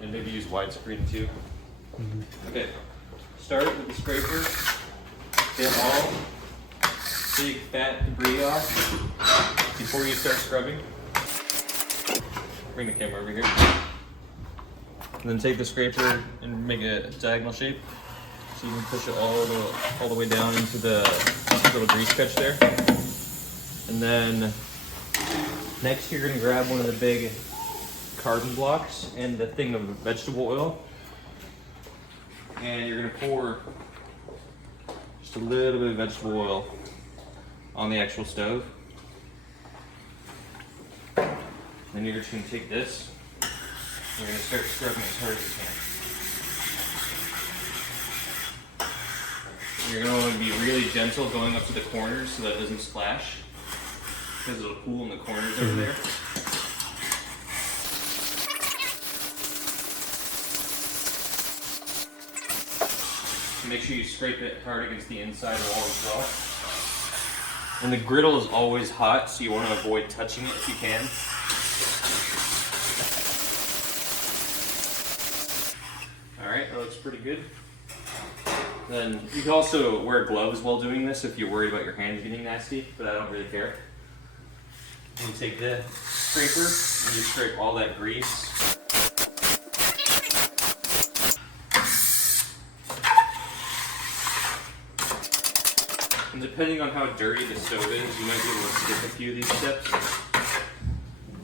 and maybe use widescreen too. Okay, start with the scraper. Get all big fat debris off before you start scrubbing. Bring the camera over here. And then take the scraper and make a diagonal shape. So you can push it all the way down into the little grease catch there. And then next you're gonna grab one of the big carbon blocks and the thing of vegetable oil. And you're gonna pour just a little bit of vegetable oil on the actual stove. Then you're just gonna take this, and you're gonna start scrubbing as hard as you can. You're gonna want to be really gentle going up to the corners so that it doesn't splash, because it'll pool in the corners over there. Make sure you scrape it hard against the inside wall as well. And the griddle is always hot, so you want to avoid touching it if you can. Alright, that looks pretty good. Then you can also wear gloves while doing this if you're worried about your hands getting nasty, but I don't really care. You take the scraper and you scrape all that grease. And depending on how dirty the stove is, you might be able to skip a few of these steps.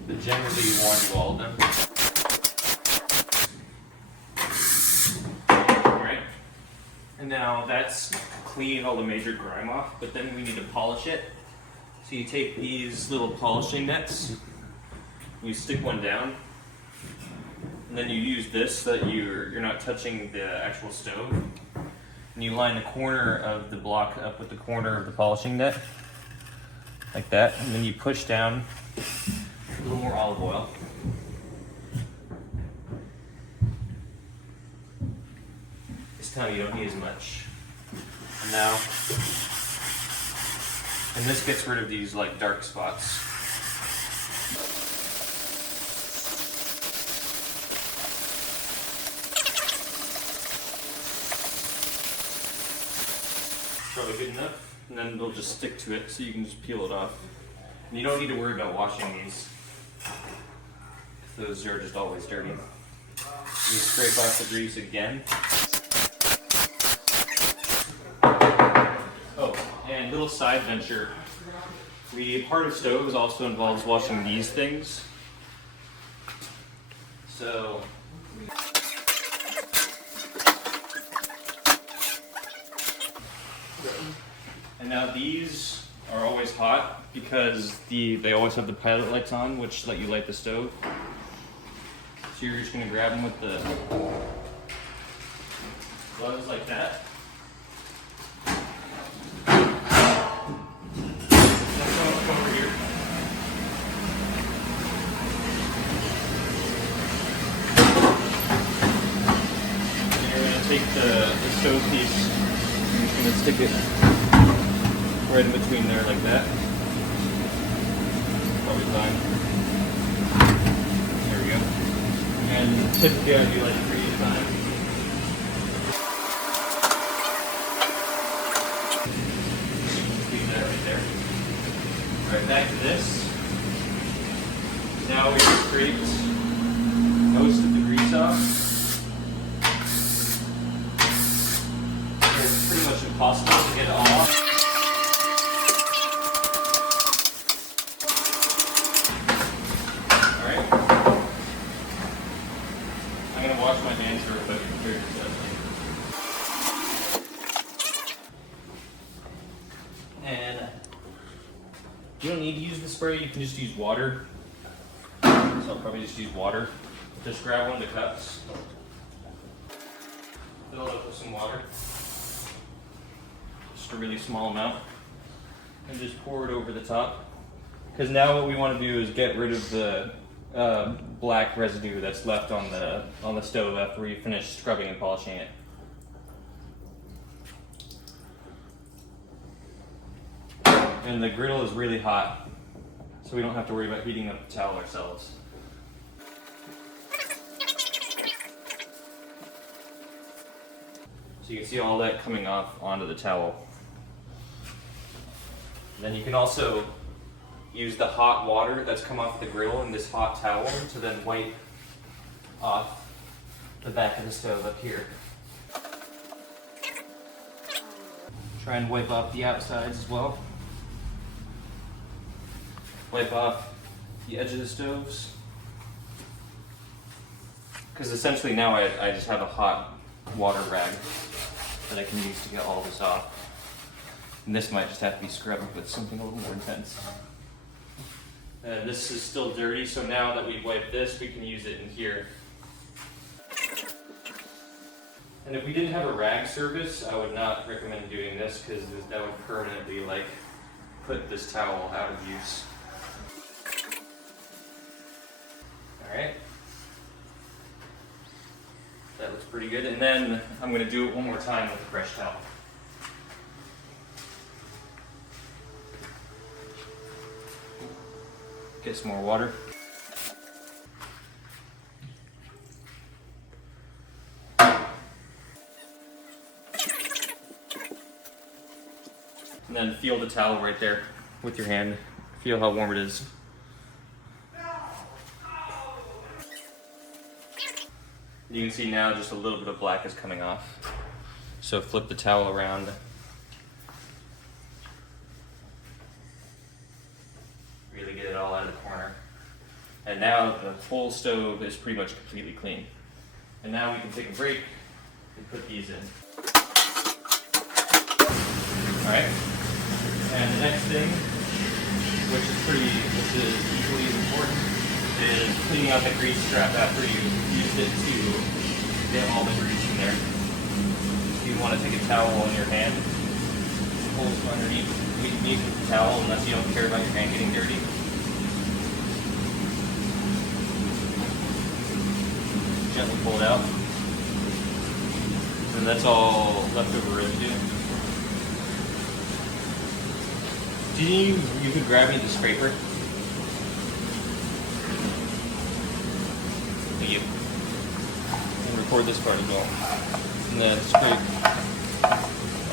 But generally you want to do all of them. Alright. And now that's cleaned all the major grime off, but then we need to polish it. So you take these little polishing nets, you stick one down, and then you use this so that you're not touching the actual stove. And you line the corner of the block up with the corner of the polishing net, like that, and then you push down a little more olive oil. This time you don't need as much. And now, and this gets rid of these like dark spots. Probably good enough, and then they'll just stick to it so you can just peel it off. And you don't need to worry about washing these, those are just always dirty. You scrape off the grease again. Oh, and little side venture. Part of stoves also involves washing these things. So and now these are always hot because they always have the pilot lights on, which let you light the stove. So you're just going to grab them with the gloves like that. Come over here. And you're going to take the stove piece. I'm just going to stick it right in between there like that. Probably fine. There we go. And typically I do like 3 at a time. Leave that right there. Alright, back to this. Now we've scraped most of the grease off. It's pretty much impossible to get it all off. Wash my hands real quick. And you don't need to use the spray, you can just use water. So I'll probably just use water. Just grab one of the cups, fill it up with some water, just a really small amount, and just pour it over the top. Because now what we want to do is get rid of the black residue that's left on the stove after we finish scrubbing and polishing it. And the griddle is really hot, so we don't have to worry about heating up the towel ourselves. So you can see all that coming off onto the towel. And then you can also use the hot water that's come off the grill in this hot towel to then wipe off the back of the stove up here. Try and wipe off the outsides as well. Wipe off the edge of the stoves. Because essentially now I just have a hot water rag that I can use to get all this off. And this might just have to be scrubbed with something a little more intense. And this is still dirty, so now that we've wiped this, we can use it in here. And if we didn't have a rag service, I would not recommend doing this because that would permanently put this towel out of use. Alright. That looks pretty good. And then I'm going to do it one more time with a fresh towel. Get some more water. And then feel the towel right there with your hand. Feel how warm it is. You can see now just a little bit of black is coming off. So flip the towel around. Really get it all out of the corner. And now the whole stove is pretty much completely clean. And now we can take a break and put these in. Alright. And the next thing, which is equally as important, is cleaning out the grease strap after you used it to get all the grease in there. You want to take a towel in your hand, pull underneath the towel unless you don't care about your hand getting dirty. Gently pull it out. And that's all leftover residue. You could grab me the scraper. Thank you. And record this part as well. And then scrape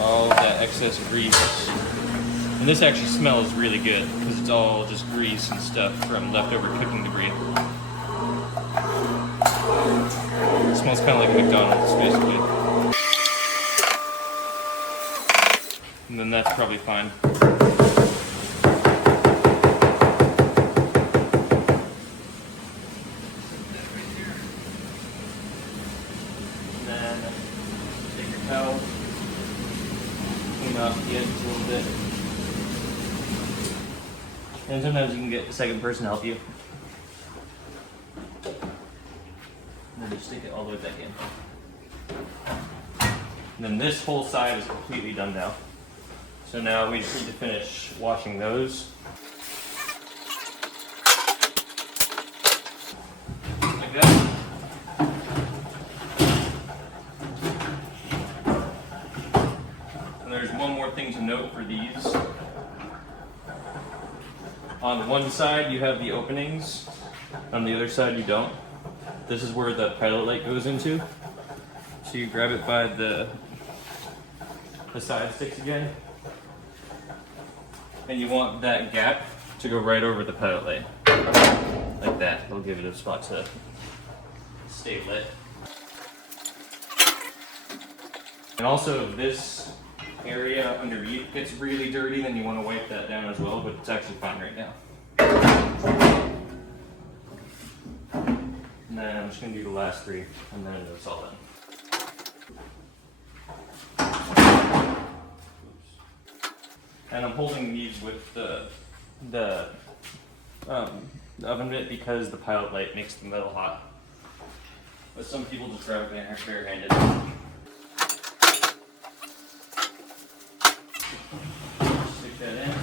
all that excess grease. And this actually smells really good because it's all just grease and stuff from leftover cooking debris. It smells kind of like McDonald's, basically. And then that's probably fine. Towel, clean off the edges a little bit. And sometimes you can get a second person to help you. And then just stick it all the way back in. And then this whole side is completely done now. So now we just need to finish washing those. Like that. There's one more thing to note for these. On one side you have the openings, on the other side you don't. This is where the pilot light goes into. So you grab it by the side sticks again. And you want that gap to go right over the pilot light. Like that. It'll give it a spot to stay lit. And also this area underneath gets really dirty, then you want to wipe that down as well, but it's actually fine right now. And then I'm just going to do the last three, and then it's all done. And I'm holding these with the oven mitt because the pilot light makes the metal hot. But some people just grab it barehanded. Stick that in.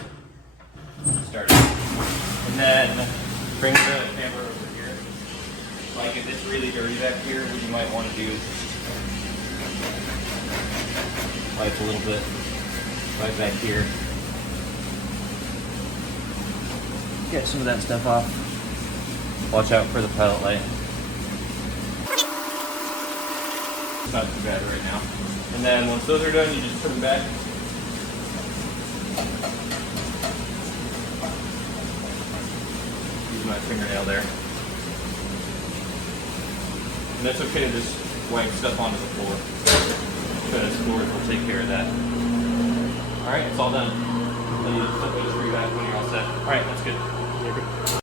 Start it. And then bring the camera over here. Like if it's really dirty back here, what you might want to do is wipe a little bit right back here. Get some of that stuff off. Watch out for the pilot light. not too bad right now. And then once those are done, you just put them back. Use my fingernail there. And that's okay to just wipe stuff onto the floor, because floors will take care of that. Alright, it's all done. Just bring it back when you're all set. Alright, that's good.